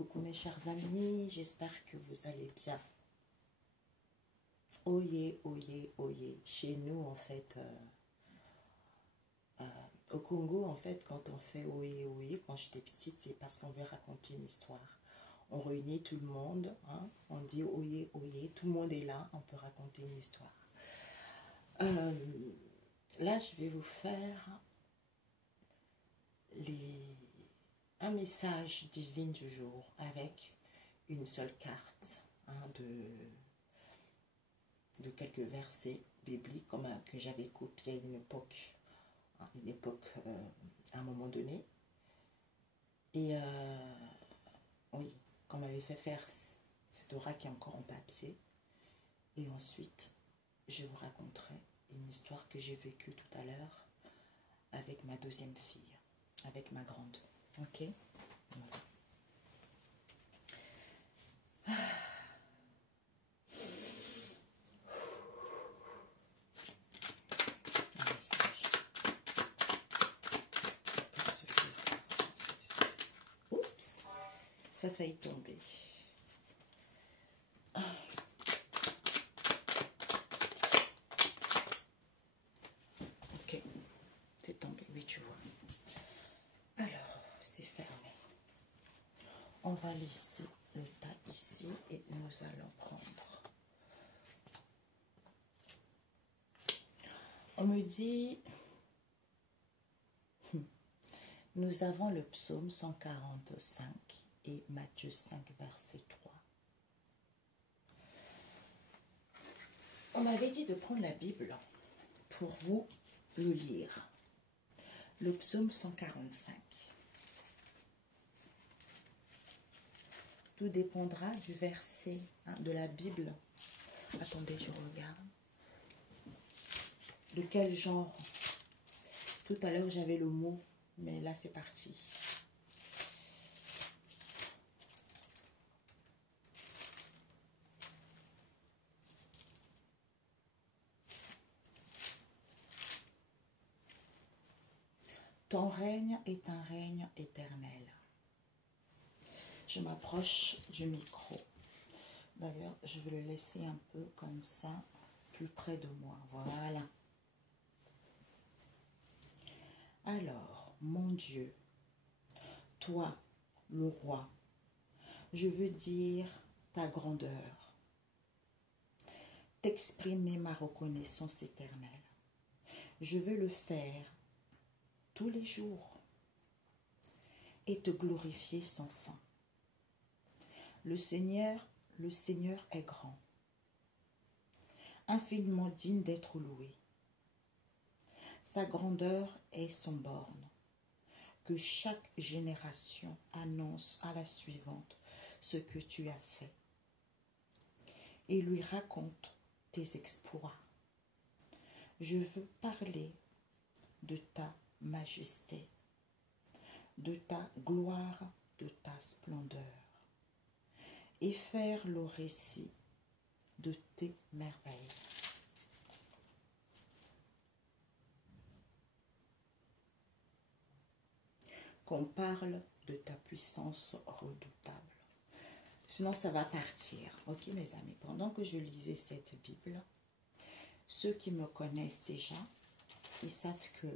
Coucou mes chers amis, j'espère que vous allez bien. Oyez, oyez, oyez. Chez nous, en fait, au Congo, en fait, quand on fait oyez, oyez, quand j'étais petite, c'est parce qu'on veut raconter une histoire. On réunit tout le monde, hein, on dit oyez, oyez, tout le monde est là, on peut raconter une histoire. Là, je vais vous faire un message divin du jour avec une seule carte de quelques versets bibliques que j'avais copié à une époque, à un moment donné. Et oui, qu'on m'avait fait faire cet oracle qui est encore en papier. Et ensuite, je vous raconterai une histoire que j'ai vécue tout à l'heure avec ma deuxième fille, avec ma grande. Ok? Voilà. Oups, ça a failli tomber. Ok, c'est tombé, oui, tu vois. Alors, c'est fermé. On va laisser le tas ici et nous allons prendre. On me dit, nous avons le psaume 145 et Matthieu 5, verset 3. On m'avait dit de prendre la Bible pour vous le lire. Le psaume 145. Tout dépendra du verset de la Bible. Attendez, je regarde. De quel genre? Tout à l'heure, j'avais le mot, mais là, c'est parti. Ton règne est un règne éternel. Je m'approche du micro. D'ailleurs, je vais le laisser un peu comme ça, plus près de moi. Voilà. Alors, mon Dieu, toi, le roi, je veux dire ta grandeur, t'exprimer ma reconnaissance éternelle. Je veux le faire tous les jours et te glorifier sans fin. Le Seigneur est grand, infiniment digne d'être loué. Sa grandeur est sans borne. Que chaque génération annonce à la suivante ce que tu as fait et lui raconte tes exploits. Je veux parler de ta majesté, de ta gloire, de ta splendeur et faire le récit de tes merveilles. Qu'on parle de ta puissance redoutable. Sinon, ça va partir. Ok, mes amis, pendant que je lisais cette Bible, ceux qui me connaissent déjà, ils savent que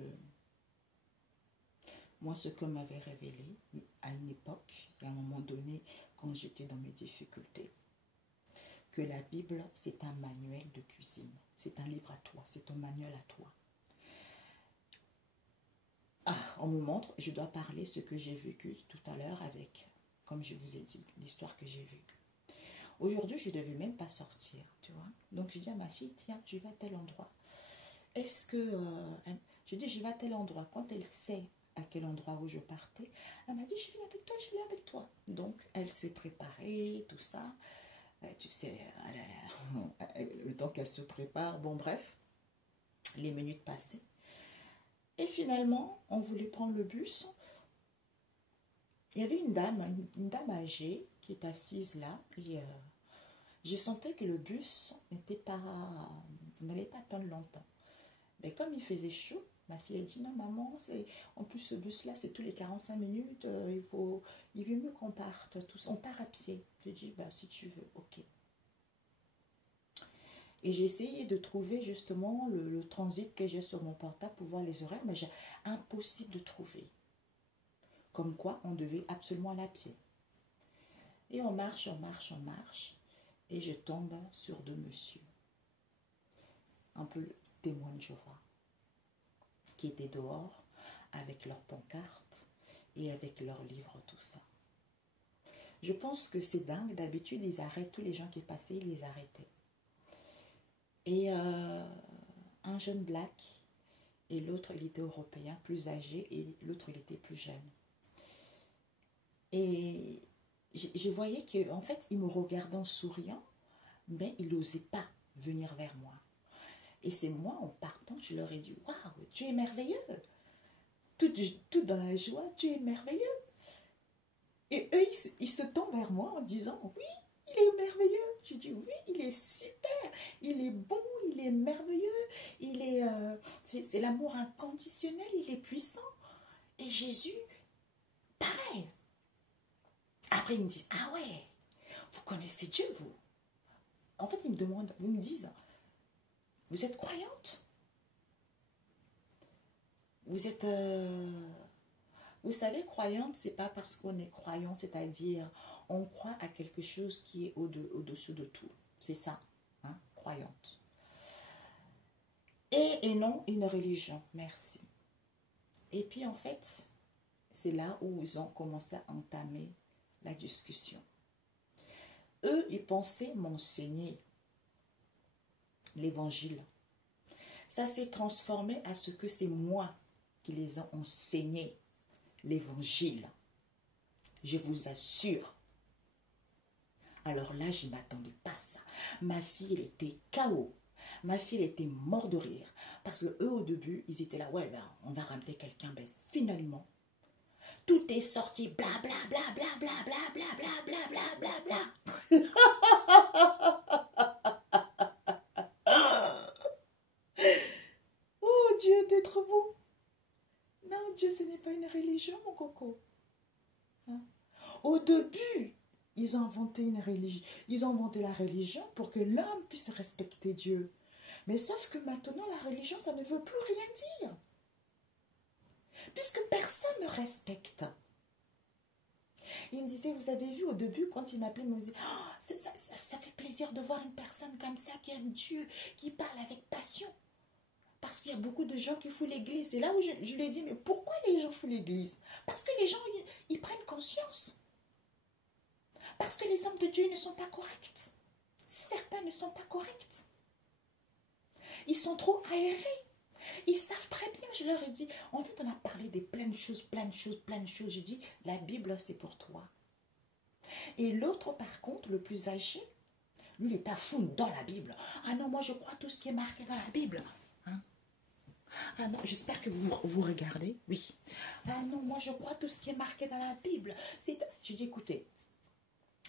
moi, ce que m'avait révélé à une époque, à un moment donné, quand j'étais dans mes difficultés, que la Bible, c'est un manuel de cuisine. C'est un livre à toi, c'est un manuel à toi. On me montre, je dois parler ce que j'ai vécu tout à l'heure avec, comme je vous ai dit, l'histoire que j'ai vécue. Aujourd'hui, je ne devais même pas sortir, tu vois. Donc, j'ai dit à ma fille, tiens, je vais à tel endroit. Est-ce que... j'ai dit, je vais à tel endroit. Quand elle sait à quel endroit où je partais, elle m'a dit, je viens avec toi, je viens avec toi. Donc, elle s'est préparée, tout ça. Tu sais, le temps qu'elle se prépare, bon, bref, les minutes passaient. Et finalement, on voulait prendre le bus. Il y avait une dame âgée qui est assise là. Et je sentais que le bus n'allait pas attendre longtemps. Mais comme il faisait chaud, Ma fille, elle dit, non, maman, en plus, ce bus-là, c'est tous les 45 minutes. Il vaut mieux qu'on parte. Tous, on part à pied. J'ai dit, bah, si tu veux, ok. Et j'ai essayé de trouver justement le transit que j'ai sur mon portable pour voir les horaires, mais j'ai impossible de trouver. Comme quoi, on devait absolument aller à pied. Et on marche, on marche, on marche. Et je tombe sur deux messieurs, un peu témoins de Jéhovah, qui étaient dehors avec leurs pancartes et avec leurs livres, tout ça. Je pense que c'est dingue. D'habitude, ils arrêtent tous les gens qui passaient, ils les arrêtaient. Et un jeune black, et l'autre, il était européen, plus âgé, et l'autre, il était plus jeune. Et je voyais qu'en fait, il me regardait en souriant, mais il n'osait pas venir vers moi. Et c'est moi, en partant, je leur ai dit, « Waouh, tu es merveilleux! Tout dans la joie, tu es merveilleux! » Et eux, ils se tombent vers moi en disant, « Oui, il est merveilleux! » Je dis, « Oui, il est super! Il est bon, il est merveilleux! Il est, c'est l'amour inconditionnel, il est puissant! » Et Jésus, pareil. Après, ils me disent, « Ah ouais, vous connaissez Dieu, vous? » En fait, ils me demandent, ils me disent, « Vous êtes croyante? Vous êtes... Vous savez, croyante, c'est pas parce qu'on est croyant, c'est-à-dire on croit à quelque chose qui est au-dessous de tout. C'est ça, hein, croyante. Et non une religion, merci. Et puis en fait, c'est là où ils ont commencé à entamer la discussion. Eux, ils pensaient m'enseigner l'évangile. Ça s'est transformé à ce que c'est moi qui les ai enseignés l'évangile. Je vous assure. Alors là, je ne m'attendais pas à ça. Ma fille, elle était KO. Ma fille, elle était morte de rire. Parce que eux, au début, ils étaient là, ouais, ben, on va ramener quelqu'un. Ben, finalement, tout est sorti, bla bla bla bla bla bla bla bla bla bla bla bla. Oh Dieu, t'es trop beau. Non, Dieu, ce n'est pas une religion, mon coco. Hein? Au début, ils ont inventé une religion. Ils ont inventé la religion pour que l'homme puisse respecter Dieu. Mais sauf que maintenant, la religion, ça ne veut plus rien dire. Puisque personne ne respecte. Il me disait, vous avez vu au début, quand il m'appelait, il me disait, oh, ça fait plaisir de voir une personne comme ça qui aime Dieu, qui parle avec passion. Parce qu'il y a beaucoup de gens qui foutent l'église. C'est là où je lui ai dit, mais pourquoi les gens foutent l'église? Parce que les gens, ils prennent conscience. Parce que les hommes de Dieu ne sont pas corrects. Certains ne sont pas corrects. Ils sont trop aérés. Ils savent très bien, je leur ai dit, en fait, on a parlé de plein de choses, plein de choses, plein de choses. J'ai dit, la Bible, c'est pour toi. Et l'autre, par contre, le plus âgé, lui, il est à fond dans la Bible. Ah non, moi, je crois tout ce qui est marqué dans la Bible. Hein? Ah non, j'espère que vous regardez. Oui. Ah non, moi, je crois tout ce qui est marqué dans la Bible. J'ai dit, écoutez,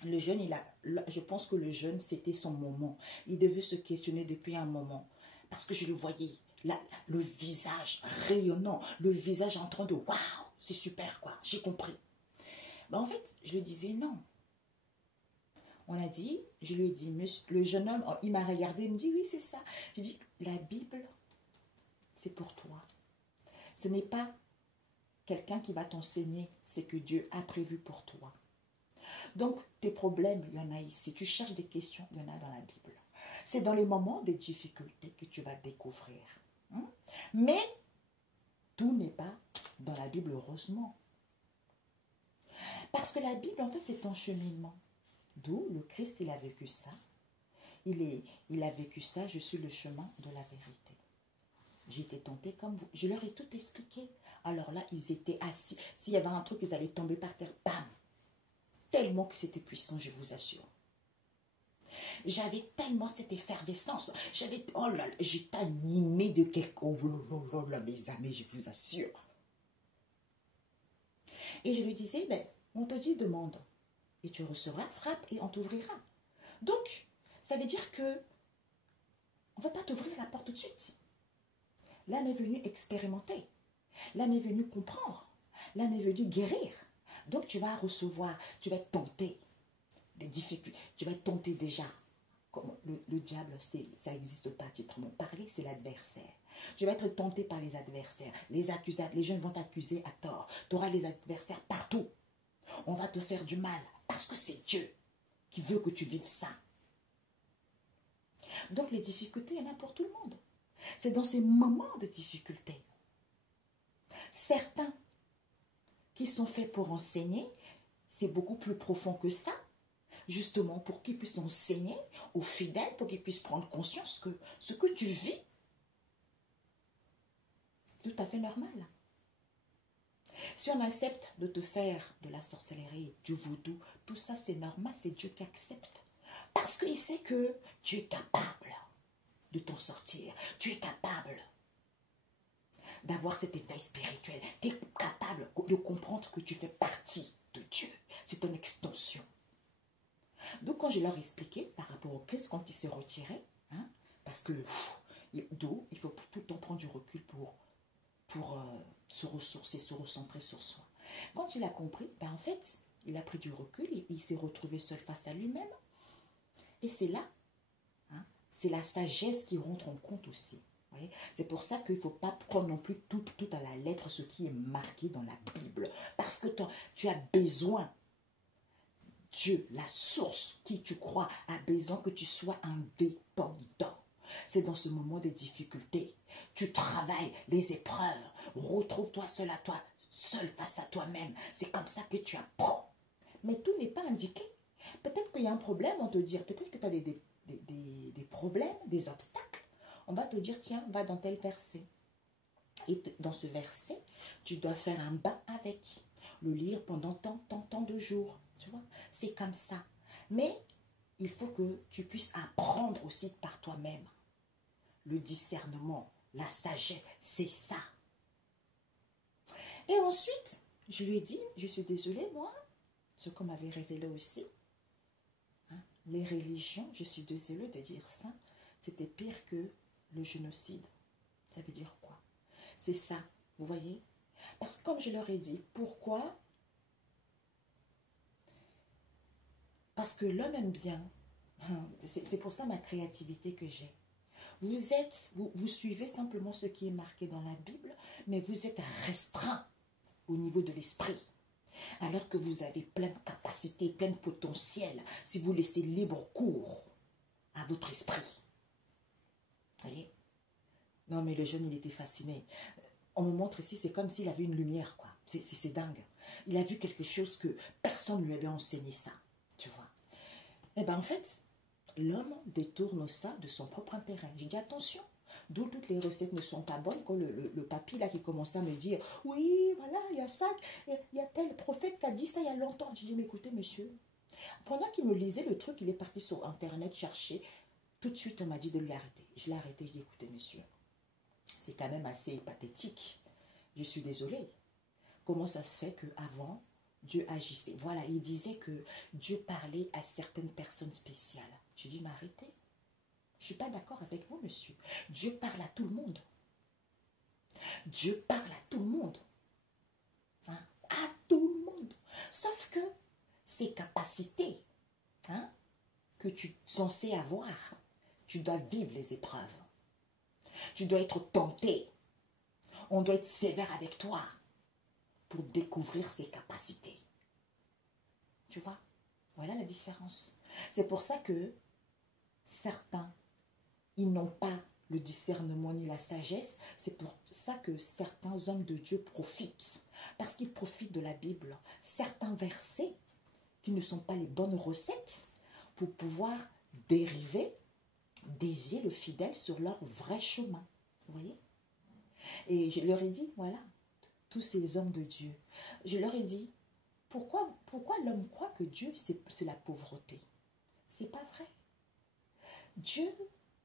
le jeune, je pense que le jeune, c'était son moment. Il devait se questionner depuis un moment. Parce que je le voyais, le visage rayonnant, le visage en train de waouh, c'est super quoi, j'ai compris. Ben, en fait, je lui disais non. On a dit, je lui ai dit, le jeune homme, il m'a regardé, il me dit oui, c'est ça. J'ai dit, la Bible, c'est pour toi. Ce n'est pas quelqu'un qui va t'enseigner ce que Dieu a prévu pour toi. Donc, tes problèmes, il y en a ici. Tu cherches des questions, il y en a dans la Bible. C'est dans les moments de difficulté que tu vas découvrir. Hein? Mais, tout n'est pas dans la Bible, heureusement. Parce que la Bible, en fait, c'est un cheminement. D'où le Christ, il a vécu ça. Il a vécu ça, je suis le chemin de la vérité. J'ai été tentée comme vous. Je leur ai tout expliqué. Alors là, ils étaient assis. S'il y avait un truc, ils allaient tomber par terre. Bam! Tellement que c'était puissant, je vous assure. J'avais tellement cette effervescence. Oh là là, j'étais animée de quelque... Oh là, mes amis, je vous assure. Et je lui disais, ben, on te dit demande. Et tu recevras, frappe et on t'ouvrira. Donc, ça veut dire que on ne va pas t'ouvrir la porte tout de suite. L'âme est venue expérimenter. L'âme est venue comprendre. L'âme est venue guérir. Donc tu vas recevoir, tu vas être tenté des difficultés. Tu vas être tenté déjà. Comme le diable, ça n'existe pas à titre non parlé, c'est l'adversaire. Tu vas être tenté par les adversaires. Les gens vont t'accuser à tort. Tu auras les adversaires partout. On va te faire du mal parce que c'est Dieu qui veut que tu vives ça. Donc les difficultés, il y en a pour tout le monde. C'est dans ces moments de difficulté. Certains qui sont faits pour enseigner, c'est beaucoup plus profond que ça, justement pour qu'ils puissent enseigner aux fidèles, pour qu'ils puissent prendre conscience que ce que tu vis, c'est tout à fait normal. Si on accepte de te faire de la sorcellerie, du vaudou, tout ça c'est normal, c'est Dieu qui accepte. Parce qu'il sait que tu es capable de t'en sortir, tu es capable d'avoir cet éveil spirituel, tu es capable de comprendre que tu fais partie de Dieu, c'est ton extension. Donc quand je leur expliquais par rapport au Christ quand il s'est retiré, hein, parce que d'où il faut tout le temps prendre du recul pour se ressourcer, se recentrer sur soi. Quand il a compris, ben en fait, il a pris du recul, il s'est retrouvé seul face à lui-même. Et c'est là, hein, c'est la sagesse qui rentre en compte aussi. C'est pour ça qu'il ne faut pas prendre non plus tout à la lettre ce qui est marqué dans la Bible. Parce que tu as besoin, Dieu, la source qui tu crois, a besoin que tu sois indépendant. C'est dans ce moment de difficulté. Tu travailles les épreuves. Retrouve-toi seul face à toi-même. C'est comme ça que tu apprends. Mais tout n'est pas indiqué. Peut-être qu'il y a un problème, on te dit, peut-être que tu as des problèmes, des obstacles. On va te dire, tiens, va dans tel verset. Et dans ce verset, tu dois faire un bain avec. Le lire pendant tant de jours. Tu vois, c'est comme ça. Mais il faut que tu puisses apprendre aussi par toi-même. Le discernement, la sagesse, c'est ça. Et ensuite, je lui ai dit, je suis désolée, moi, ce qu'on m'avait révélé aussi, hein, les religions, je suis désolée de dire ça, c'était pire que le génocide. Ça veut dire quoi? C'est ça, vous voyez? Parce que comme je leur ai dit, pourquoi? Parce que l'homme aime bien. C'est pour ça ma créativité que j'ai. Vous suivez simplement ce qui est marqué dans la Bible, mais vous êtes restreint au niveau de l'esprit. Alors que vous avez plein de capacités, plein de potentiel, si vous laissez libre cours à votre esprit. Vous voyez? Non, mais le jeune, il était fasciné. On me montre ici, c'est comme s'il avait une lumière, quoi. C'est dingue. Il a vu quelque chose que personne ne lui avait enseigné ça, tu vois. Eh bien, en fait, l'homme détourne ça de son propre intérêt. J'ai dit attention, d'où toutes les recettes ne sont pas bonnes. Quand le papy là qui commençait à me dire, oui, voilà, il y a ça, il y a tel prophète qui a dit ça il y a longtemps. J'ai dit, mais écoutez, monsieur, pendant qu'il me lisait le truc, il est parti sur Internet chercher. Tout de suite, on m'a dit de l'arrêter. Je l'ai arrêté, je dis, écoutez, monsieur, c'est quand même assez pathétique. Je suis désolée. Comment ça se fait qu'avant, Dieu agissait? Voilà, il disait que Dieu parlait à certaines personnes spéciales. J'ai dit, mais arrêtez. Je ne suis pas d'accord avec vous, monsieur. Dieu parle à tout le monde. Dieu parle à tout le monde. Hein? À tout le monde. Sauf que ces capacités, hein, que tu es censé avoir, tu dois vivre les épreuves. Tu dois être tenté. On doit être sévère avec toi pour découvrir ses capacités. Tu vois? Voilà la différence. C'est pour ça que certains, ils n'ont pas le discernement ni la sagesse. C'est pour ça que certains hommes de Dieu profitent. Parce qu'ils profitent de la Bible. Certains versets qui ne sont pas les bonnes recettes pour pouvoir dévier le fidèle sur leur vrai chemin. Vous voyez? Et je leur ai dit, voilà, tous ces hommes de Dieu, je leur ai dit, pourquoi l'homme croit que Dieu, c'est la pauvreté? C'est pas vrai. Dieu,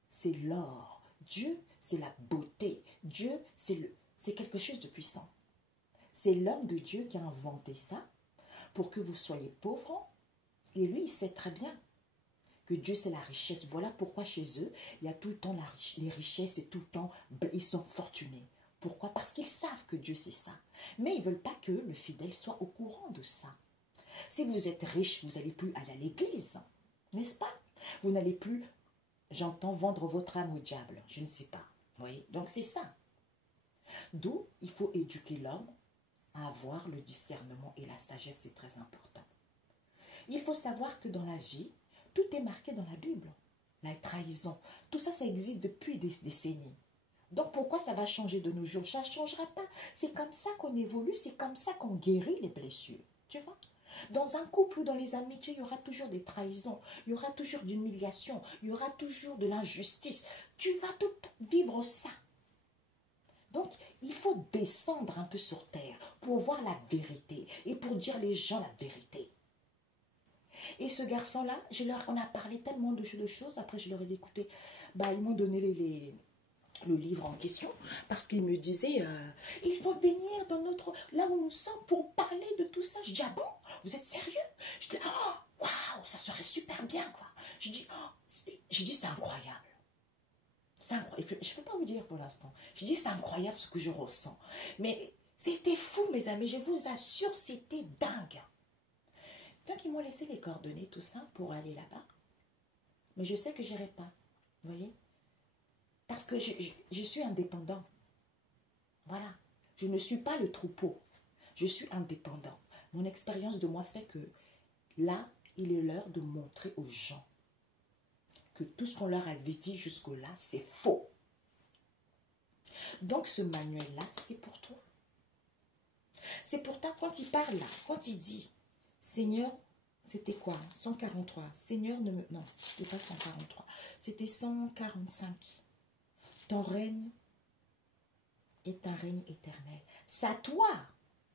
c'est l'or. Dieu, c'est la beauté. Dieu, c'est quelque chose de puissant. C'est l'homme de Dieu qui a inventé ça pour que vous soyez pauvres. Et lui, il sait très bien que Dieu c'est la richesse. Voilà pourquoi chez eux, il y a tout le temps les richesses et tout le temps, ils sont fortunés. Pourquoi? Parce qu'ils savent que Dieu c'est ça. Mais ils ne veulent pas que le fidèle soit au courant de ça. Si vous êtes riche, vous n'allez plus aller à l'église, n'est-ce pas? Vous n'allez plus, j'entends, vendre votre âme au diable. Je ne sais pas. Vous voyez? Donc c'est ça. D'où il faut éduquer l'homme à avoir le discernement et la sagesse, c'est très important. Il faut savoir que dans la vie, tout est marqué dans la Bible. La trahison, tout ça, ça existe depuis des décennies. Donc pourquoi ça va changer de nos jours? Ça ne changera pas. C'est comme ça qu'on évolue, c'est comme ça qu'on guérit les blessures. Tu vois? Dans un couple ou dans les amitiés, il y aura toujours des trahisons, il y aura toujours de l'humiliation, il y aura toujours de l'injustice. Tu vas tout vivre ça. Donc, il faut descendre un peu sur terre pour voir la vérité et pour dire les gens la vérité. Et ce garçon-là, on a parlé tellement de choses, après je leur ai dit, écoutez, ils m'ont donné le livre en question parce qu'ils me disaient, il faut venir dans là où nous sommes pour parler de tout ça. Je dis, ah bon, vous êtes sérieux? Je dis, oh, waouh, ça serait super bien, quoi. Je dis, c'est incroyable. Je ne peux pas vous dire pour l'instant. Je dis, c'est incroyable ce que je ressens. Mais c'était fou, mes amis. Je vous assure, c'était dingue. Donc, ils m'ont laissé les coordonnées, tout ça, pour aller là-bas. Mais je sais que je n'irai pas. Vous voyez? Parce que je suis indépendant. Voilà. Je ne suis pas le troupeau. Je suis indépendant. Mon expérience de moi fait que là, il est l'heure de montrer aux gens que tout ce qu'on leur avait dit jusque-là, c'est faux. Donc, ce manuel-là, c'est pour toi. C'est pour toi, quand il parle là, quand il dit, Seigneur, c'était quoi? 143. Seigneur, ne me... Non, c'était pas 143. C'était 145. Ton règne est un règne éternel. C'est à toi,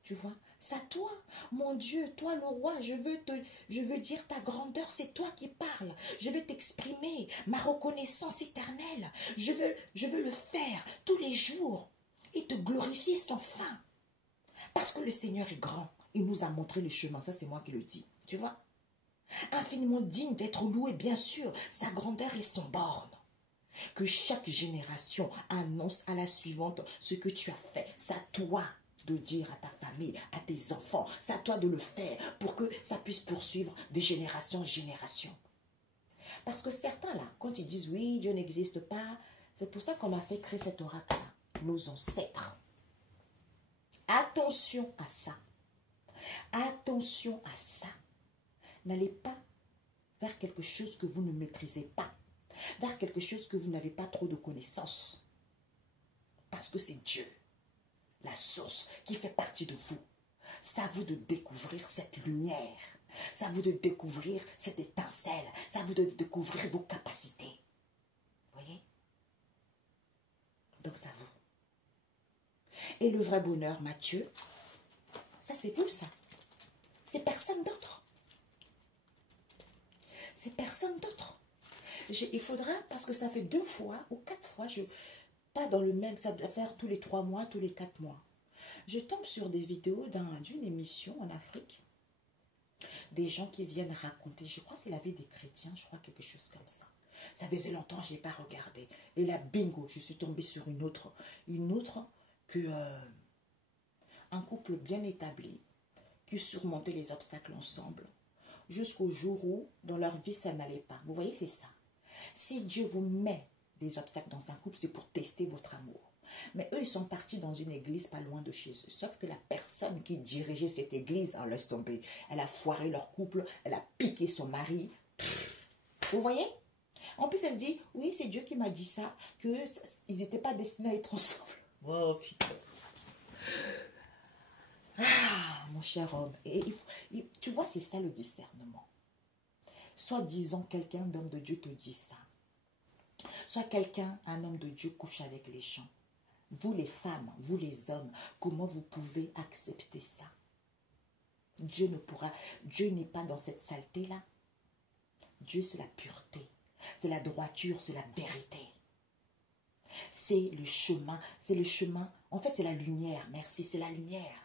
tu vois. C'est à toi, mon Dieu, toi le roi, je veux dire ta grandeur, c'est toi qui parles. Je veux t'exprimer ma reconnaissance éternelle. Je veux le faire tous les jours et te glorifier sans fin. Parce que le Seigneur est grand. Il nous a montré le chemin. Ça, c'est moi qui le dis. Tu vois? Infiniment digne d'être loué, bien sûr. Sa grandeur est sans borne. Que chaque génération annonce à la suivante ce que tu as fait. C'est à toi de dire à ta famille, à tes enfants. C'est à toi de le faire pour que ça puisse poursuivre de génération en génération. Parce que certains, là, quand ils disent oui, Dieu n'existe pas, c'est pour ça qu'on a fait créer cet oracle-là. Nos ancêtres. Attention à ça. Attention à ça. N'allez pas vers quelque chose que vous ne maîtrisez pas. Vers quelque chose que vous n'avez pas trop de connaissances. Parce que c'est Dieu, la source qui fait partie de vous. C'est à vous de découvrir cette lumière. C'est à vous de découvrir cette étincelle. C'est à vous de découvrir vos capacités. Vous voyez? Donc c'est à vous. Et le vrai bonheur, Matthieu, ça c'est vous, ça. C'est personne d'autre. C'est personne d'autre. Il faudra, parce que ça fait 2 fois ou 4 fois, pas dans le même, ça doit faire tous les 3 mois, tous les 4 mois. Je tombe sur des vidéos d'une émission en Afrique, des gens qui viennent raconter, je crois que c'est la vie des chrétiens, je crois quelque chose comme ça. Ça faisait longtemps que je n'ai pas regardé. Et là, bingo, je suis tombée sur une autre que un couple bien établi, qui surmontait les obstacles ensemble, jusqu'au jour où, dans leur vie, ça n'allait pas. Vous voyez, c'est ça. Si Dieu vous met des obstacles dans un couple, c'est pour tester votre amour. Mais eux, ils sont partis dans une église pas loin de chez eux. Sauf que la personne qui dirigeait cette église, en laisse tomber, elle a foiré leur couple, elle a piqué son mari. Vous voyez? En plus, elle dit, oui, c'est Dieu qui m'a dit ça, qu'ils n'étaient pas destinés à être ensemble. Oh, putain. Ah, mon cher homme. Et tu vois, c'est ça le discernement. Soit disant quelqu'un d'homme de Dieu te dit ça. Soit quelqu'un, un homme de Dieu, couche avec les gens. Vous les femmes, vous les hommes, comment vous pouvez accepter ça? Dieu n'est pas dans cette saleté-là. Dieu, c'est la pureté, c'est la droiture, c'est la vérité. C'est le chemin, en fait c'est la lumière, merci, c'est la lumière.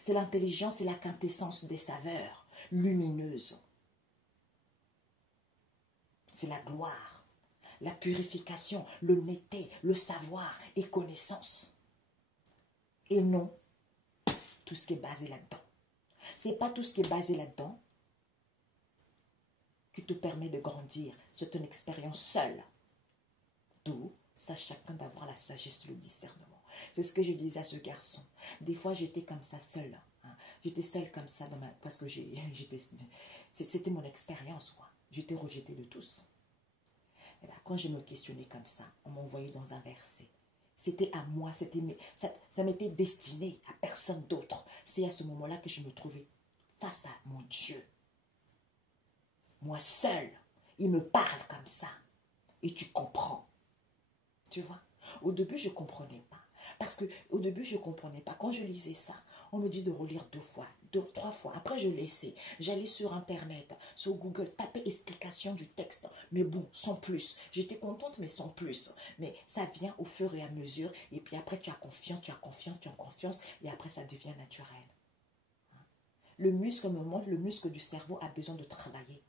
C'est l'intelligence, c'est la quintessence des saveurs lumineuses. c'est la gloire, la purification, l'honnêteté, le savoir et connaissance. Et non, tout ce qui est basé là-dedans. C'est pas tout ce qui est basé là-dedans qui te permet de grandir. C'est une expérience seule. D'où, c'est à chacun d'avoir la sagesse, le discernement. C'est ce que je disais à ce garçon. Des fois, j'étais comme ça seule. Hein. J'étais seule comme ça parce que c'était mon expérience, quoi. J'étais rejetée de tous. Et là, quand je me questionnais comme ça, on m'envoyait dans un verset. C'était à moi, ça m'était destiné à personne d'autre. C'est à ce moment-là que je me trouvais face à mon Dieu. Moi seule, il me parle comme ça. Et tu comprends. Tu vois? Au début, je ne comprenais pas. Parce qu'au début, je ne comprenais pas. Quand je lisais ça, on me dit de relire 2 fois, 3 fois. Après, je laissais. J'allais sur Internet, sur Google, taper explication du texte. Mais bon, sans plus. J'étais contente, mais sans plus. Mais ça vient au fur et à mesure. Et puis après, tu as confiance, tu as confiance, tu as confiance. Et après, ça devient naturel. Le muscle me montre, le muscle du cerveau a besoin de travailler.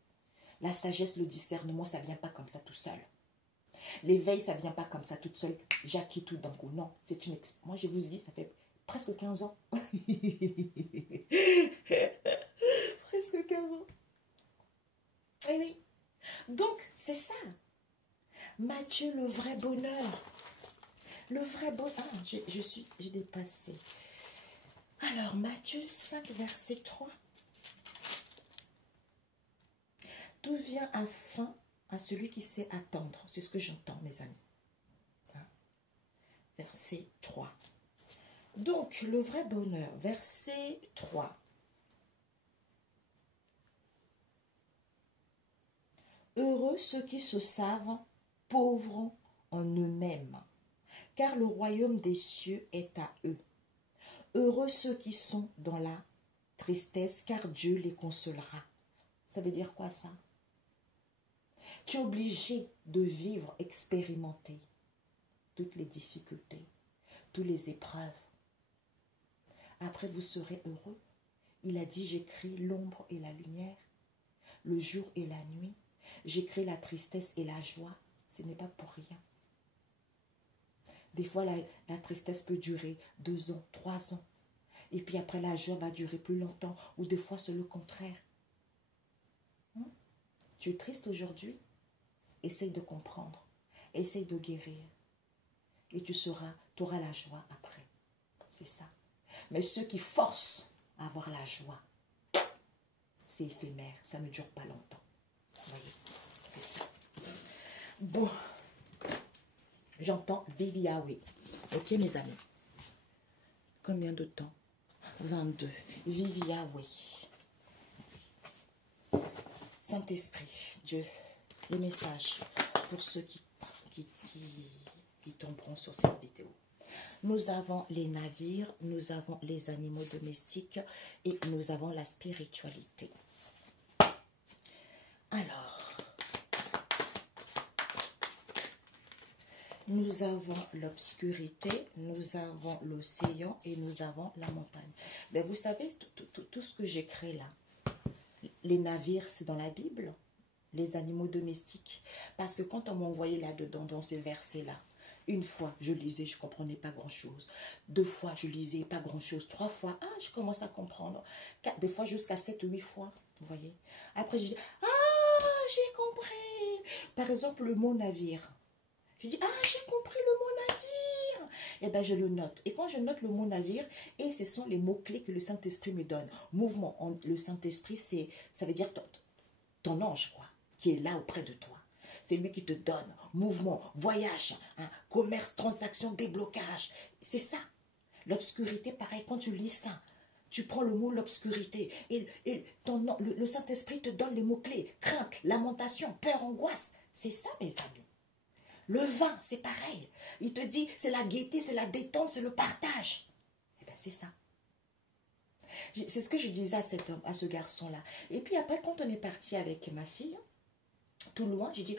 La sagesse, le discernement, ça ne vient pas comme ça tout seul. L'éveil, ça ne vient pas comme ça toute seule. J'acquis tout d'un coup. Non, c'est une... Moi, je vous dis, ça fait presque 15 ans. Presque 15 ans. Eh oui. Donc, c'est ça. Matthieu, le vrai bonheur. Le vrai bonheur. Ah, j'ai dépassé. Alors, Matthieu 5, verset 3. Tout vient afin à celui qui sait attendre. C'est ce que j'entends, mes amis. Verset 3. Donc, le vrai bonheur, verset 3. Heureux ceux qui se savent pauvres en eux-mêmes, car le royaume des cieux est à eux. Heureux ceux qui sont dans la tristesse, car Dieu les consolera. Ça veut dire quoi ça? Tu es obligé de vivre, expérimenter toutes les difficultés, toutes les épreuves. Après, vous serez heureux. Il a dit, j'écris l'ombre et la lumière, le jour et la nuit. J'écris la tristesse et la joie. Ce n'est pas pour rien. Des fois, la tristesse peut durer 2 ans, 3 ans. Et puis après, la joie va durer plus longtemps. Ou des fois, c'est le contraire. Tu es triste aujourd'hui? Essaye de comprendre. Essaye de guérir. Et tu auras la joie après. C'est ça. Mais ceux qui forcent à avoir la joie, c'est éphémère. Ça ne dure pas longtemps. Vous voyez? C'est ça. Bon. J'entends Vive Yahweh. Ok, mes amis? Combien de temps? 22. Vive Yahweh. Saint-Esprit, Dieu, les messages pour ceux qui tomberont sur cette vidéo. Nous avons les navires, nous avons les animaux domestiques et nous avons la spiritualité. Alors, nous avons l'obscurité, nous avons l'océan et nous avons la montagne. Mais vous savez, tout ce que j'écris là, les navires, c'est dans la Bible, les animaux domestiques. Parce que quand on m'envoyait là-dedans, dans ces versets-là, une fois, je lisais, je ne comprenais pas grand-chose. 2 fois, je lisais, pas grand-chose. 3 fois, je commence à comprendre. 4, des fois, jusqu'à 7 ou 8 fois, vous voyez. Après, je dis, j'ai compris. Par exemple, le mot navire. Je dis, j'ai compris le mot navire. Eh bien, je le note. Et quand je note le mot navire, et ce sont les mots-clés que le Saint-Esprit me donne. Mouvement, le Saint-Esprit, ça veut dire ton ange, quoi, qui est là auprès de toi. C'est lui qui te donne mouvement, voyage, commerce, transaction, déblocage. C'est ça. L'obscurité, pareil, quand tu lis ça, tu prends le mot l'obscurité et le Saint-Esprit te donne les mots-clés. Crainte, lamentation, peur, angoisse. C'est ça, mes amis. Le vin, c'est pareil. Il te dit, c'est la gaieté, c'est la détente, c'est le partage. Eh bien, c'est ça. C'est ce que je disais à ce garçon-là. Et puis après, quand on est parti avec ma fille, tout loin, j'ai dit,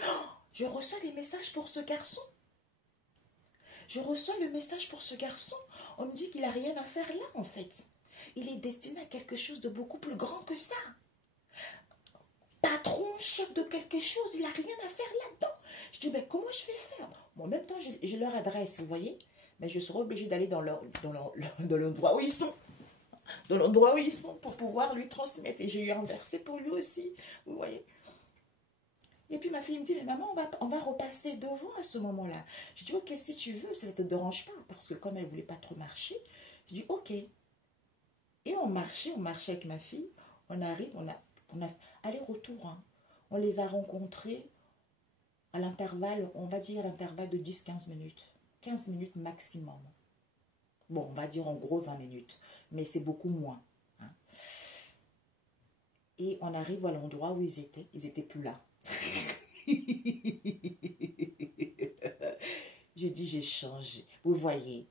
je reçois les messages pour ce garçon. Je reçois le message pour ce garçon. On me dit qu'il n'a rien à faire là, en fait. Il est destiné à quelque chose de beaucoup plus grand que ça. Patron patron, chef de quelque chose, il n'a rien à faire là-dedans. Je dis, mais comment je vais faire? Bon, en même temps, j'ai leur adresse, vous voyez. Mais je serai obligée d'aller dans l'endroit où ils sont. Dans l'endroit où ils sont pour pouvoir lui transmettre. Et j'ai eu un verset pour lui aussi, vous voyez. Et puis ma fille me dit, mais maman, on va repasser devant à ce moment-là. Je dis, ok, si tu veux, ça ne te dérange pas. Parce que comme elle ne voulait pas trop marcher, je dis, ok. Et on marchait avec ma fille. On arrive, on a aller-retour. Hein. On les a rencontrés à l'intervalle, on va dire l'intervalle de 10-15 minutes. 15 minutes maximum. Bon, on va dire en gros 20 minutes. Mais c'est beaucoup moins. Hein. Et on arrive à l'endroit où ils étaient. Ils n'étaient plus là. J'ai dit, j'ai changé. Vous voyez,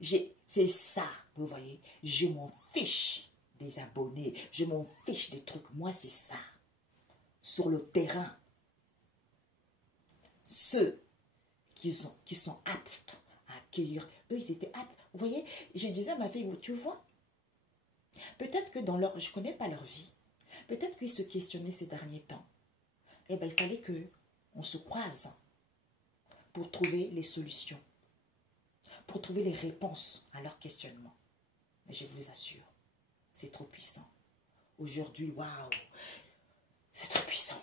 c'est ça, vous voyez. Je m'en fiche des abonnés. Je m'en fiche des trucs. Moi, c'est ça. Sur le terrain. Ceux qui sont aptes à accueillir. Eux, ils étaient aptes. Vous voyez, je disais à ma fille, tu vois, peut-être que dans leur... Je ne connais pas leur vie. Peut-être qu'ils se questionnaient ces derniers temps. Eh bien, il fallait qu'on se croise pour trouver les solutions, pour trouver les réponses à leurs questionnements. Mais je vous assure, c'est trop puissant. Aujourd'hui, waouh, c'est trop puissant.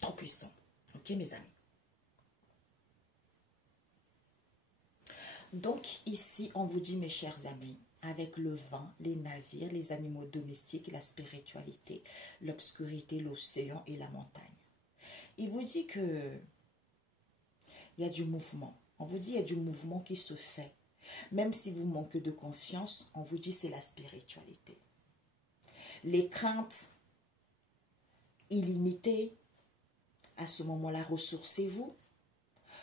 Trop puissant. Ok, mes amis? Donc, ici, on vous dit, mes chers amis, avec le vent, les navires, les animaux domestiques, la spiritualité, l'obscurité, l'océan et la montagne. Il vous dit que il y a du mouvement. On vous dit il y a du mouvement qui se fait. Même si vous manquez de confiance, on vous dit c'est la spiritualité. Les craintes illimitées, à ce moment-là, ressourcez-vous.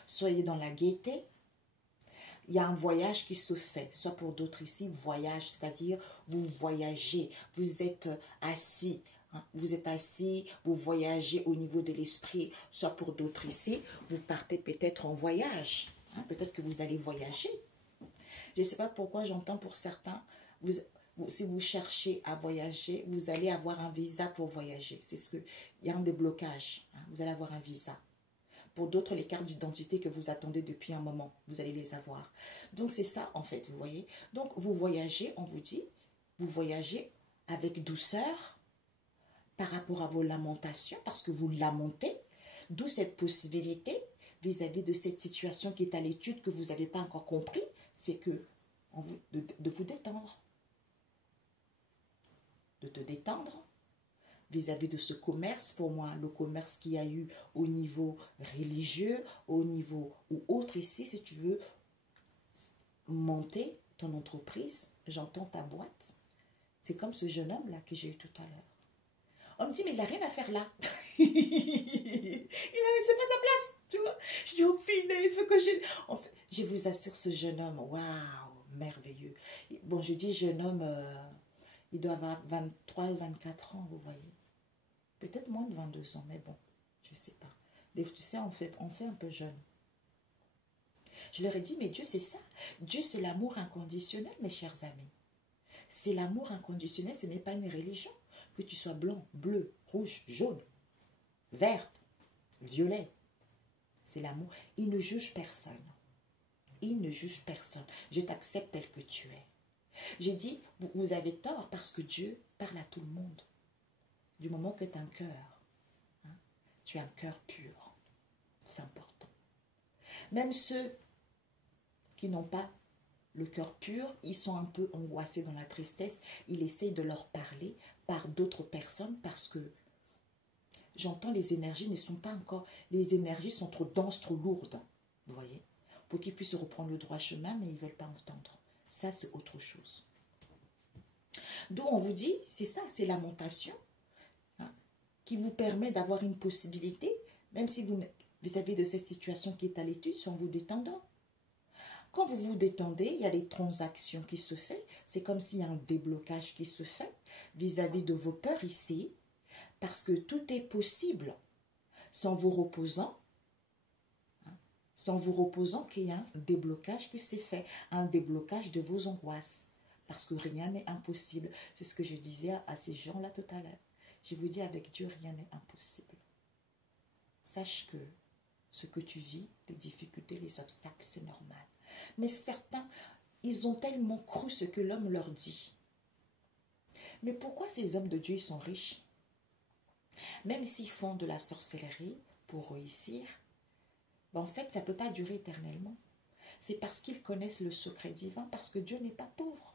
Soyez dans la gaieté. Il y a un voyage qui se fait, soit pour d'autres ici, voyage, c'est-à-dire vous voyagez, vous êtes assis. Vous êtes assis, vous voyagez au niveau de l'esprit, soit pour d'autres ici, vous partez peut-être en voyage. Peut-être que vous allez voyager. Je ne sais pas pourquoi j'entends pour certains, si vous cherchez à voyager, vous allez avoir un visa pour voyager. C'est ce que, il y a un déblocage. Vous allez avoir un visa. Pour d'autres, les cartes d'identité que vous attendez depuis un moment, vous allez les avoir. Donc c'est ça en fait, vous voyez. Donc vous voyagez, on vous dit, vous voyagez avec douceur, par rapport à vos lamentations, parce que vous lamentez, d'où cette possibilité vis-à-vis de cette situation qui est à l'étude que vous n'avez pas encore compris, c'est que de vous détendre, de te détendre vis-à-vis de ce commerce, pour moi, le commerce qu'il y a eu au niveau religieux, au niveau ou autre ici, si tu veux monter ton entreprise, j'entends ta boîte, c'est comme ce jeune homme-là que j'ai eu tout à l'heure. On me dit, mais il n'a rien à faire là. C'est pas sa place, tu vois. Je dis, oh, finesse, il faut que j'ai... En fait, je vous assure, ce jeune homme, waouh, merveilleux. Bon, je dis jeune homme, il doit avoir 23, 24 ans, vous voyez. Peut-être moins de 22 ans, mais bon, je ne sais pas. Tu sais, on fait un peu jeune. Je leur ai dit, mais Dieu, c'est ça. Dieu, c'est l'amour inconditionnel, mes chers amis. C'est l'amour inconditionnel, ce n'est pas une religion. Que tu sois blanc, bleu, rouge, jaune, vert, violet. C'est l'amour. Il ne juge personne. Il ne juge personne. Je t'accepte tel que tu es. J'ai dit, vous avez tort parce que Dieu parle à tout le monde. Du moment que tu as un cœur. Tu as un cœur pur. C'est important. Même ceux qui n'ont pas le cœur pur, ils sont un peu angoissés dans la tristesse. Il essaye de leur parler par d'autres personnes parce que j'entends les énergies ne sont pas encore... Les énergies sont trop denses, trop lourdes. Vous voyez? Pour qu'ils puissent reprendre le droit chemin, mais ils ne veulent pas entendre. Ça, c'est autre chose. Donc, on vous dit, c'est ça, c'est lamentation qui vous permet d'avoir une possibilité, même si vous vis-à-vis de cette situation qui est à l'étude, c'est en vous détendant. Quand vous vous détendez, il y a des transactions qui se font. C'est comme s'il y a un déblocage qui se fait vis-à-vis de vos peurs ici. Parce que tout est possible sans vous reposant. Sans vous reposant qu'il y a un déblocage qui s'est fait. Un déblocage de vos angoisses. Parce que rien n'est impossible. C'est ce que je disais à ces gens-là tout à l'heure. Je vous dis, avec Dieu, rien n'est impossible. Sache que ce que tu vis, les difficultés, les obstacles, c'est normal. Mais certains, ils ont tellement cru ce que l'homme leur dit. Mais pourquoi ces hommes de Dieu, ils sont riches? Même s'ils font de la sorcellerie pour réussir, ben en fait, ça ne peut pas durer éternellement. C'est parce qu'ils connaissent le secret divin, parce que Dieu n'est pas pauvre.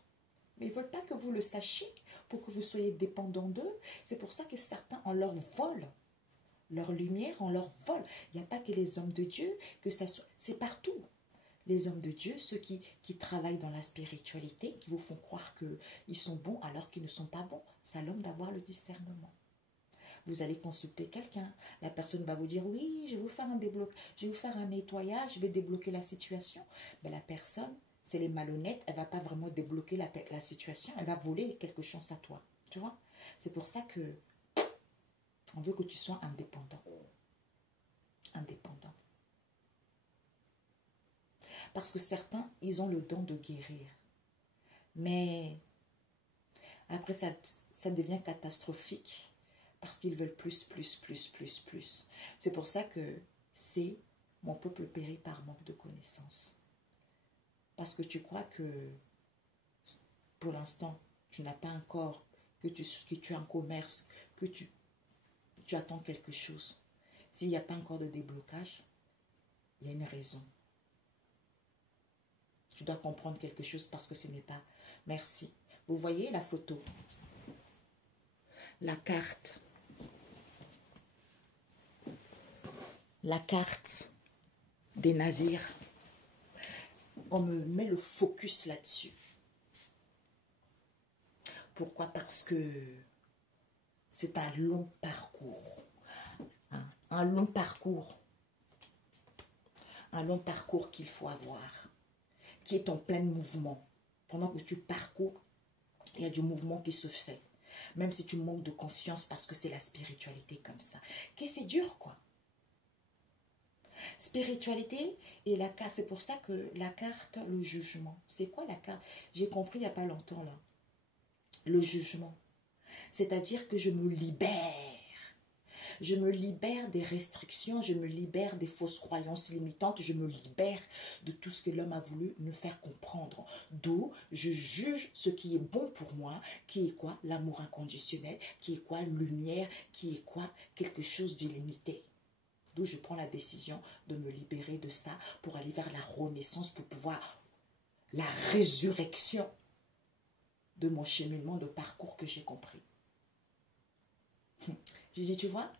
Mais ils ne veulent pas que vous le sachiez pour que vous soyez dépendant d'eux. C'est pour ça que certains, on leur vole leur lumière, on leur vole. Il n'y a pas que les hommes de Dieu, que ça soit, c'est partout. Les hommes de Dieu, ceux qui travaillent dans la spiritualité, qui vous font croire qu'ils sont bons alors qu'ils ne sont pas bons. C'est à l'homme d'avoir le discernement. Vous allez consulter quelqu'un, la personne va vous dire, oui, je vais vous faire je vais vous faire un nettoyage, je vais débloquer la situation. Mais la personne, c'est les malhonnêtes, elle ne va pas vraiment débloquer la situation, elle va voler quelque chose à toi. Tu vois? C'est pour ça que on veut que tu sois indépendant. Indépendant. Parce que certains, ils ont le don de guérir. Mais après, ça devient catastrophique. Parce qu'ils veulent plus. C'est pour ça que c'est mon peuple périt par manque de connaissances. Parce que tu crois que pour l'instant, tu n'as pas encore, que tu es en commerce, que tu attends quelque chose. S'il n'y a pas encore de déblocage, il y a une raison. Tu dois comprendre quelque chose parce que ce n'est pas... Merci. Vous voyez la photo? La carte. La carte des navires. On me met le focus là-dessus. Pourquoi? Parce que c'est un long parcours. Un long parcours. Un long parcours qu'il faut avoir. Qui est en plein mouvement. Pendant que tu parcours, il y a du mouvement qui se fait. Même si tu manques de confiance parce que c'est la spiritualité comme ça. Qui c'est dur quoi. Spiritualité et la carte, c'est pour ça que la carte, le jugement. C'est quoi la carte? J'ai compris il n'y a pas longtemps là. Le jugement. C'est-à-dire que je me libère. Je me libère des restrictions, je me libère des fausses croyances limitantes, je me libère de tout ce que l'homme a voulu nous faire comprendre. D'où je juge ce qui est bon pour moi, qui est quoi? L'amour inconditionnel, qui est quoi? Lumière, qui est quoi? Quelque chose d'illimité. D'où je prends la décision de me libérer de ça pour aller vers la renaissance, pour pouvoir la résurrection de mon cheminement de parcours que j'ai compris. J'ai dit, tu vois,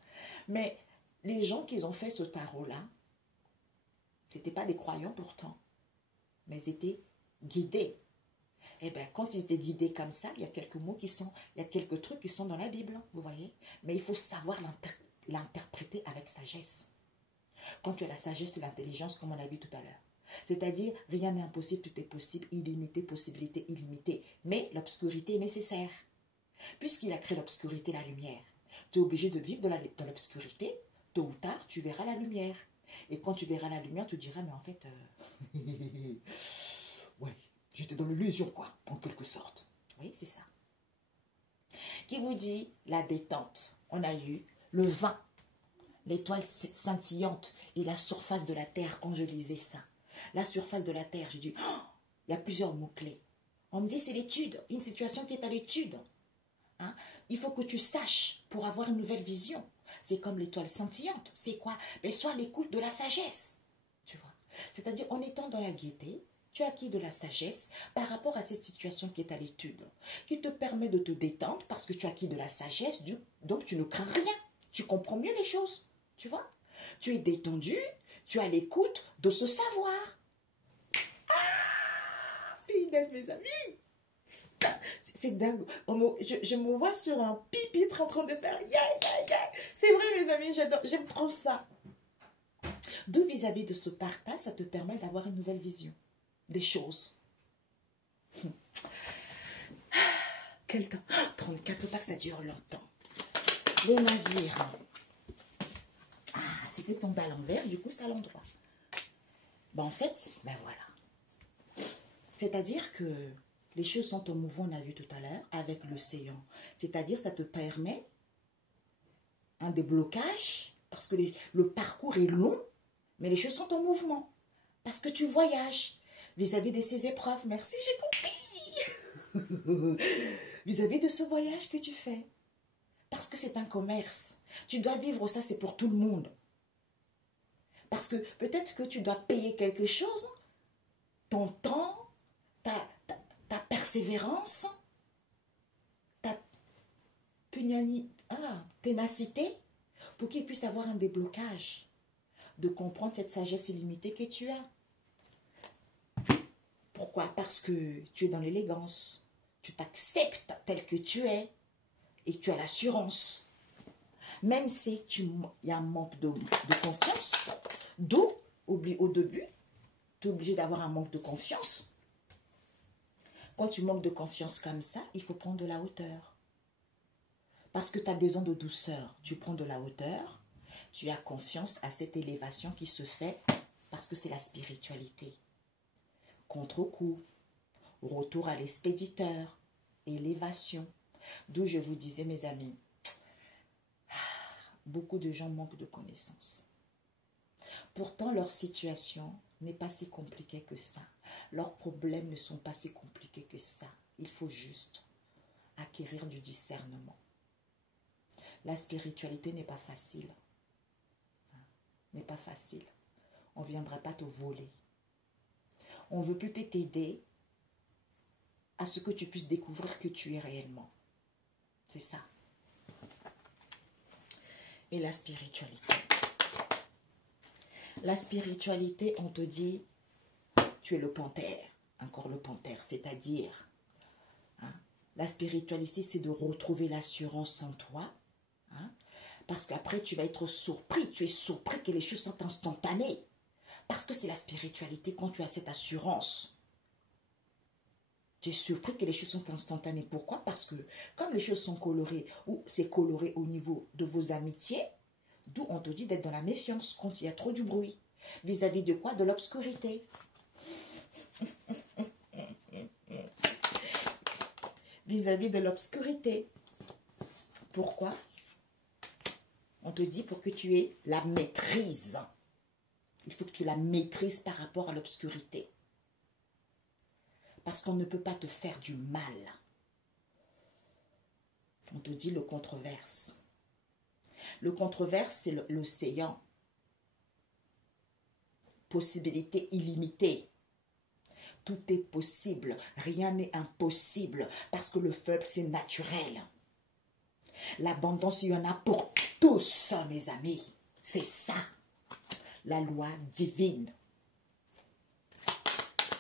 mais les gens qui ont fait ce tarot-là, ce n'étaient pas des croyants pourtant, mais ils étaient guidés. Et bien, quand ils étaient guidés comme ça, il y a quelques mots qui sont, il y a quelques trucs qui sont dans la Bible, vous voyez. Mais il faut savoir l'interpréter avec sagesse. Quand tu as la sagesse et l'intelligence, comme on a vu tout à l'heure. C'est-à-dire, rien n'est impossible, tout est possible, illimité, possibilité illimitée. Mais l'obscurité est nécessaire. Puisqu'il a créé l'obscurité, la lumière, tu es obligé de vivre dans l'obscurité. Tôt ou tard, tu verras la lumière. Et quand tu verras la lumière, tu diras, mais en fait, ouais, j'étais dans l'illusion, quoi, en quelque sorte. Oui, c'est ça. Qui vous dit la détente? On a eu le vin, l'étoile scintillante et la surface de la terre quand je lisais ça. La surface de la terre, j'ai dit, oh, il y a plusieurs mots-clés. On me dit, c'est l'étude, une situation qui est à l'étude. Hein? Il faut que tu saches pour avoir une nouvelle vision. C'est comme l'étoile scintillante. C'est quoi? Mais sois à l'écoute de la sagesse. Tu vois? C'est-à-dire, en étant dans la gaieté, tu as acquis de la sagesse par rapport à cette situation qui est à l'étude, qui te permet de te détendre parce que tu as acquis de la sagesse, donc tu ne crains rien. Tu comprends mieux les choses. Tu vois? Tu es détendu, tu as l'écoute de ce savoir. Ah, finesse, mes amis! C'est dingue. Je me vois sur un pupitre en train de faire yeah, yeah, yeah. C'est vrai, mes amis, j'aime trop ça. D'où vis-à-vis de ce partage, ça te permet d'avoir une nouvelle vision des choses. Quel temps? 34, faut pas que ça dure longtemps. Les navires. Ah, c'était tombé à l'envers, du coup, c'est à l'endroit. Ben, en fait, ben voilà. C'est-à-dire que les choses sont en mouvement, on a vu tout à l'heure, avec l'océan. C'est-à-dire, ça te permet un déblocage, parce que le parcours est long, mais les choses sont en mouvement. Parce que tu voyages vis-à-vis de ces épreuves. Merci, j'ai compris. Vis-à-vis de ce voyage que tu fais. Parce que c'est un commerce. Tu dois vivre ça, c'est pour tout le monde. Parce que peut-être que tu dois payer quelque chose, ton temps, ta persévérance, ta ténacité, pour qu'il puisse avoir un déblocage, de comprendre cette sagesse illimitée que tu as. Pourquoi? Parce que tu es dans l'élégance, tu t'acceptes tel que tu es et tu as l'assurance. Même si il y a un manque de confiance, d'où, au début, tu es obligé d'avoir un manque de confiance. Quand tu manques de confiance comme ça, il faut prendre de la hauteur. Parce que tu as besoin de douceur. Tu prends de la hauteur, tu as confiance à cette élévation qui se fait parce que c'est la spiritualité. Contre-coup, retour à l'expéditeur, élévation. D'où je vous disais, mes amis, beaucoup de gens manquent de connaissances. Pourtant, leur situation n'est pas si compliquée que ça. Leurs problèmes ne sont pas si compliqués que ça. Il faut juste acquérir du discernement. La spiritualité n'est pas facile. N'est pas facile. On ne viendra pas te voler. On veut plutôt t'aider à ce que tu puisses découvrir que tu es réellement. C'est ça. Et la spiritualité. La spiritualité, on te dit, tu es le panthère. Encore le panthère, c'est-à-dire, la spiritualité, c'est de retrouver l'assurance en toi. Parce qu'après, tu vas être surpris. Tu es surpris que les choses sont instantanées. Parce que c'est la spiritualité quand tu as cette assurance. Tu es surpris que les choses sont instantanées. Pourquoi? Parce que comme les choses sont colorées, ou c'est coloré au niveau de vos amitiés, d'où on te dit d'être dans la méfiance quand il y a trop du bruit. Vis-à-vis de quoi? De l'obscurité. Vis-à-vis de l'obscurité. Pourquoi? On te dit pour que tu aies la maîtrise. Il faut que tu la maîtrises par rapport à l'obscurité. Parce qu'on ne peut pas te faire du mal. On te dit le controverse. Le controverse, c'est l'océan. Possibilité illimitée. Tout est possible. Rien n'est impossible. Parce que le faible, c'est naturel. L'abondance, il y en a pour tous, mes amis. C'est ça. La loi divine.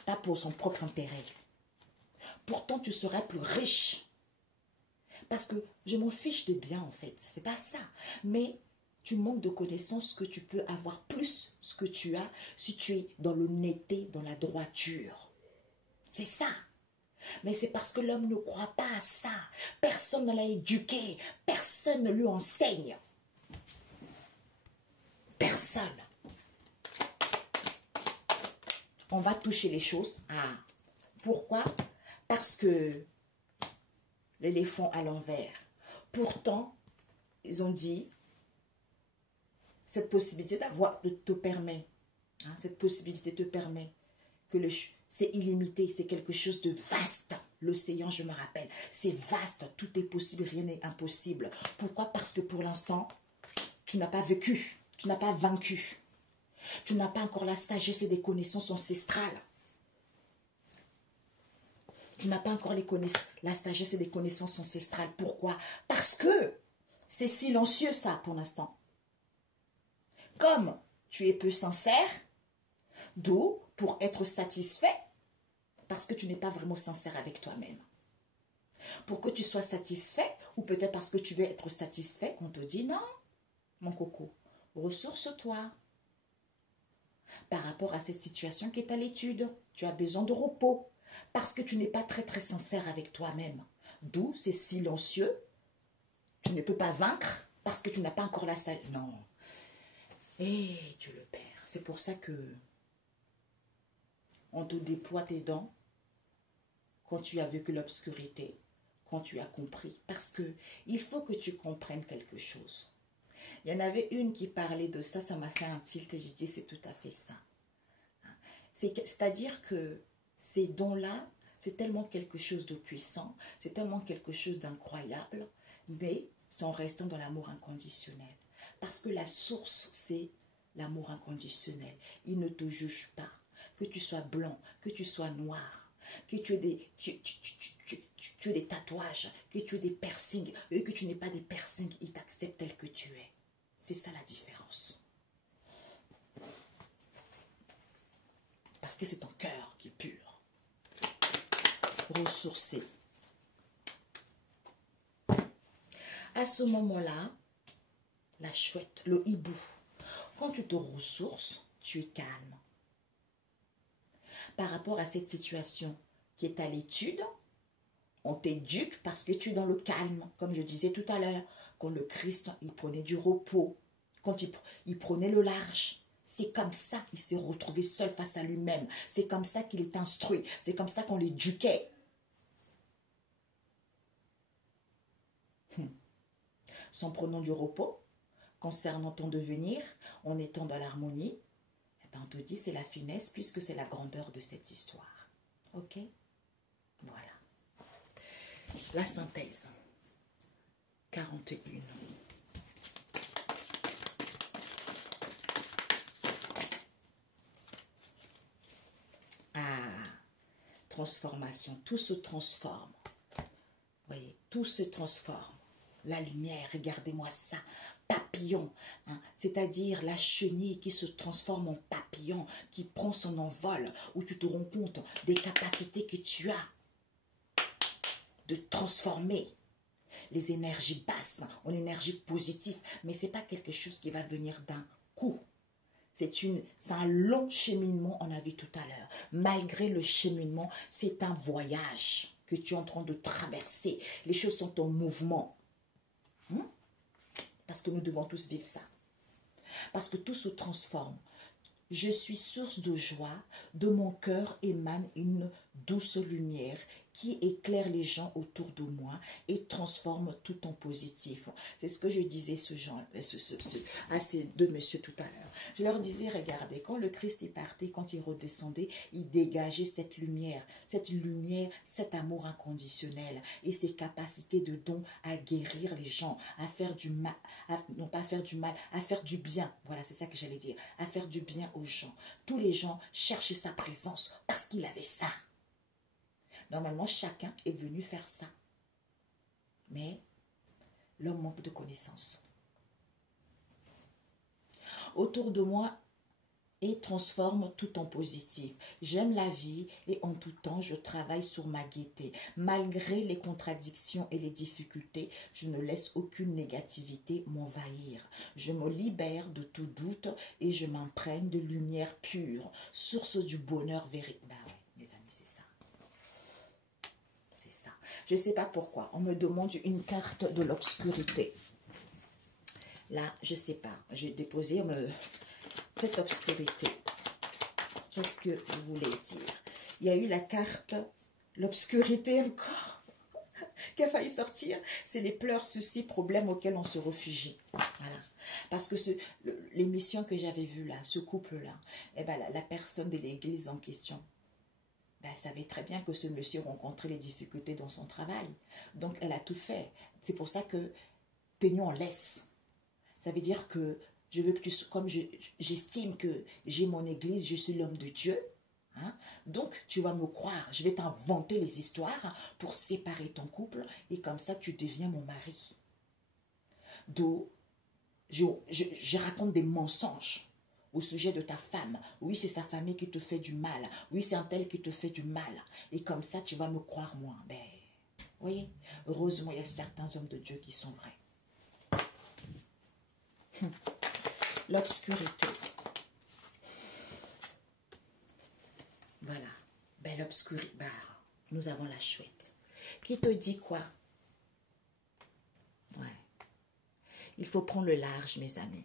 Pas pour son propre intérêt. Pourtant, tu seras plus riche. Parce que je m'en fiche des biens, en fait. C'est pas ça. Mais tu manques de connaissances que tu peux avoir plus ce que tu as si tu es dans l'honnêteté, dans la droiture. C'est ça. Mais c'est parce que l'homme ne croit pas à ça. Personne ne l'a éduqué. Personne ne lui enseigne. Personne. On va toucher les choses. Pourquoi? Parce que l'éléphant à l'envers. Pourtant, ils ont dit, cette possibilité d'avoir, te permet, cette possibilité te permet que c'est illimité, c'est quelque chose de vaste. L'océan, je me rappelle, c'est vaste, tout est possible, rien n'est impossible. Pourquoi? Parce que pour l'instant, tu n'as pas vécu, tu n'as pas vaincu. Tu n'as pas encore la sagesse et des connaissances ancestrales. Tu n'as pas encore la sagesse et des connaissances ancestrales. Pourquoi? Parce que c'est silencieux ça pour l'instant. Comme tu es peu sincère, d'où pour être satisfait, parce que tu n'es pas vraiment sincère avec toi-même. Pour que tu sois satisfait, ou peut-être parce que tu veux être satisfait, on te dit non, mon coco, ressource-toi. Par rapport à cette situation qui est à l'étude, tu as besoin de repos. Parce que tu n'es pas très très sincère avec toi-même. D'où c'est silencieux. Tu ne peux pas vaincre parce que tu n'as pas encore la salle. Non. Et Dieu le Père. C'est pour ça que on te déploie tes dents quand tu as vécu l'obscurité, quand tu as compris. Parce que il faut que tu comprennes quelque chose. Il y en avait une qui parlait de ça, ça m'a fait un tilt et j'ai dit c'est tout à fait ça. C'est-à-dire que ces dons-là, c'est tellement quelque chose de puissant, c'est tellement quelque chose d'incroyable, mais c'est en restant dans l'amour inconditionnel. Parce que la source, c'est l'amour inconditionnel. Il ne te juge pas. Que tu sois blanc, que tu sois noir, que tu aies des tatouages, que tu aies des piercings, et que tu n'aies pas des piercings, il t'accepte tel que tu es. C'est ça la différence. Parce que c'est ton cœur qui est pur. Ressourcé. À ce moment-là, la chouette, le hibou, quand tu te ressources, tu es calme. Par rapport à cette situation qui est à l'étude, on t'éduque parce que tu es dans le calme. Comme je disais tout à l'heure, quand le Christ, il prenait du repos, quand il prenait le large, c'est comme ça qu'il s'est retrouvé seul face à lui-même. C'est comme ça qu'il est instruit. C'est comme ça qu'on l'éduquait. En prenant du repos, concernant ton devenir, en étant dans l'harmonie, eh ben on te dit c'est la finesse puisque c'est la grandeur de cette histoire. Ok? Voilà. La synthèse. 41. Transformation, tout se transforme. Vous voyez, tout se transforme. La lumière, regardez-moi ça, papillon, hein, c'est-à-dire la chenille qui se transforme en papillon, qui prend son envol, où tu te rends compte des capacités que tu as de transformer les énergies basses en énergie positive, mais ce n'est pas quelque chose qui va venir d'un coup. C'est un long cheminement, on a vu tout à l'heure. Malgré le cheminement, c'est un voyage que tu es en train de traverser. Les choses sont en mouvement. Parce que nous devons tous vivre ça. Parce que tout se transforme. Je suis source de joie, de mon cœur émane une douce lumière qui éclaire les gens autour de moi et transforme tout en positif. C'est ce que je disais à ces deux messieurs tout à l'heure. Je leur disais, regardez, quand le Christ est parti, quand il redescendait, il dégageait cette lumière, cet amour inconditionnel et ses capacités de don à guérir les gens, à faire du mal, non pas faire du mal, à faire du bien. Voilà, c'est ça que j'allais dire, à faire du bien aux gens. Tous les gens cherchaient sa présence parce qu'il avait ça. Normalement, chacun est venu faire ça. Mais l'homme manque de connaissances. Autour de moi, et transforme tout en positif. J'aime la vie et en tout temps, je travaille sur ma gaieté. Malgré les contradictions et les difficultés, je ne laisse aucune négativité m'envahir. Je me libère de tout doute et je m'imprègne de lumière pure, source du bonheur véritable. Bah ouais, mes amis, c'est ça. C'est ça. Je ne sais pas pourquoi. On me demande une carte de l'obscurité. Là, je ne sais pas. J'ai déposé cette obscurité. Qu'est-ce que vous voulez dire? Il y a eu la carte, l'obscurité encore, qui a failli sortir. C'est les pleurs, soucis, problèmes auxquels on se réfugie. Voilà. Parce que l'émission que j'avais vue là, ce couple-là, eh ben, la personne de l'église en question, ben, elle savait très bien que ce monsieur rencontrait les difficultés dans son travail. Donc, elle a tout fait. C'est pour ça que Peignon laisse. Ça veut dire que je veux que tu, comme j'estime que j'ai mon église, je suis l'homme de Dieu, hein, donc tu vas me croire, je vais t'inventer les histoires pour séparer ton couple et comme ça tu deviens mon mari. Donc, je raconte des mensonges au sujet de ta femme. Oui, c'est sa famille qui te fait du mal. Oui, c'est un tel qui te fait du mal. Et comme ça, tu vas me croire moi. Ben, vous voyez, heureusement, il y a certains hommes de Dieu qui sont vrais. L'obscurité. Voilà. Ben, l'obscurité. Ben, nous avons la chouette. Qui te dit quoi? Ouais. Il faut prendre le large, mes amis.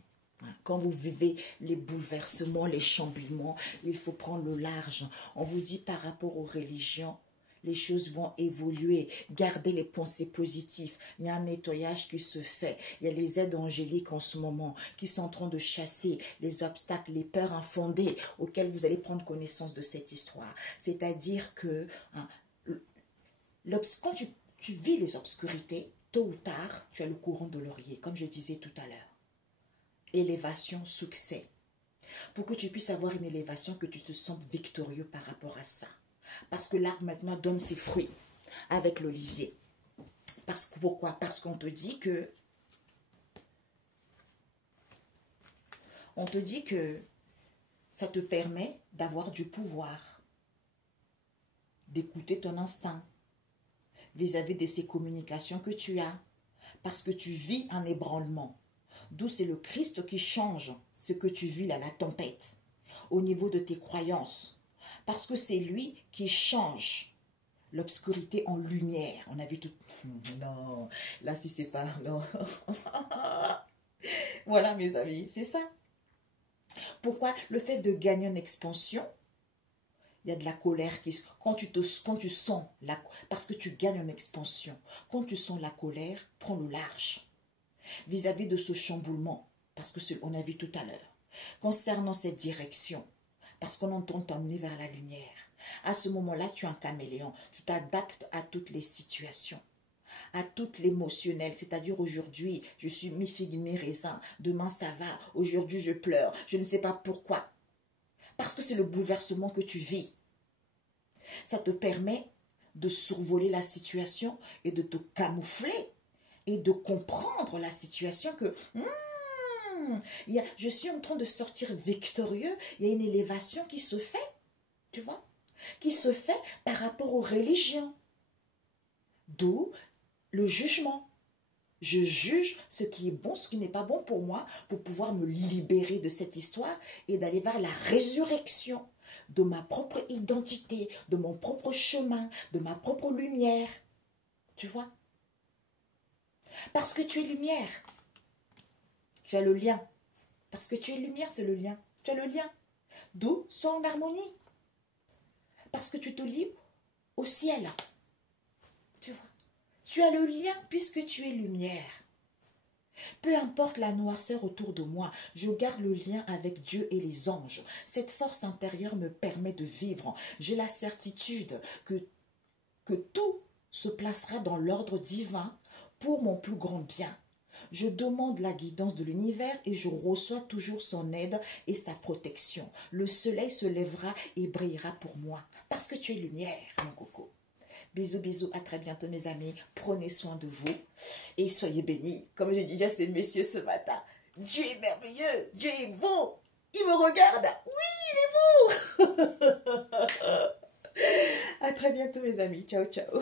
Quand vous vivez les bouleversements, les chamboulements, il faut prendre le large. On vous dit par rapport aux religions, les choses vont évoluer. Gardez les pensées positives. Il y a un nettoyage qui se fait. Il y a les aides angéliques en ce moment qui sont en train de chasser les obstacles, les peurs infondées auxquelles vous allez prendre connaissance de cette histoire. C'est-à-dire que hein, quand tu vis les obscurités, tôt ou tard, tu as le courant de laurier, comme je disais tout à l'heure. Élévation, succès. Pour que tu puisses avoir une élévation, que tu te sentes victorieux par rapport à ça. Parce que l'arbre maintenant donne ses fruits avec l'olivier. Pourquoi? Parce qu'on te dit que ça te permet d'avoir du pouvoir, d'écouter ton instinct vis-à-vis de ces communications que tu as. Parce que tu vis un ébranlement. D'où c'est le Christ qui change ce que tu vis là, la tempête, au niveau de tes croyances. Parce que c'est lui qui change l'obscurité en lumière. On a vu tout... Non, là si c'est pas... Non. Voilà mes amis, c'est ça. Pourquoi? Le fait de gagner en expansion, il y a de la colère qui... Quand tu sens la... Parce que tu gagnes en expansion. Quand tu sens la colère, prends le large. Vis-à-vis de ce chamboulement, parce que on a vu tout à l'heure, concernant cette direction, parce qu'on entend t'emmener vers la lumière. À ce moment-là, tu es un caméléon. Tu t'adaptes à toutes les situations, à toutes l'émotionnelle. C'est-à-dire aujourd'hui, je suis mi-figue, mi-raisin. Demain, ça va. Aujourd'hui, je pleure. Je ne sais pas pourquoi. Parce que c'est le bouleversement que tu vis. Ça te permet de survoler la situation et de te camoufler et de comprendre la situation que je suis en train de sortir victorieux. Il y a une élévation qui se fait, tu vois, qui se fait par rapport aux religions. D'où le jugement. Je juge ce qui est bon, ce qui n'est pas bon pour moi, pour pouvoir me libérer de cette histoire et d'aller vers la résurrection de ma propre identité, de mon propre chemin, de ma propre lumière. Tu vois? Parce que tu es lumière. Tu as le lien. Parce que tu es lumière, c'est le lien. Tu as le lien. D'où sois en harmonie. Parce que tu te lis au ciel. Tu vois? Tu as le lien puisque tu es lumière. Peu importe la noirceur autour de moi, je garde le lien avec Dieu et les anges. Cette force intérieure me permet de vivre. J'ai la certitude que tout se placera dans l'ordre divin pour mon plus grand bien. Je demande la guidance de l'univers et je reçois toujours son aide et sa protection. Le soleil se lèvera et brillera pour moi. Parce que tu es lumière, mon coco. Bisous, bisous, à très bientôt mes amis. Prenez soin de vous et soyez bénis. Comme je disais à ces messieurs ce matin, Dieu est merveilleux, Dieu est beau. Il me regarde. Oui, il est beau. À très bientôt mes amis. Ciao, ciao.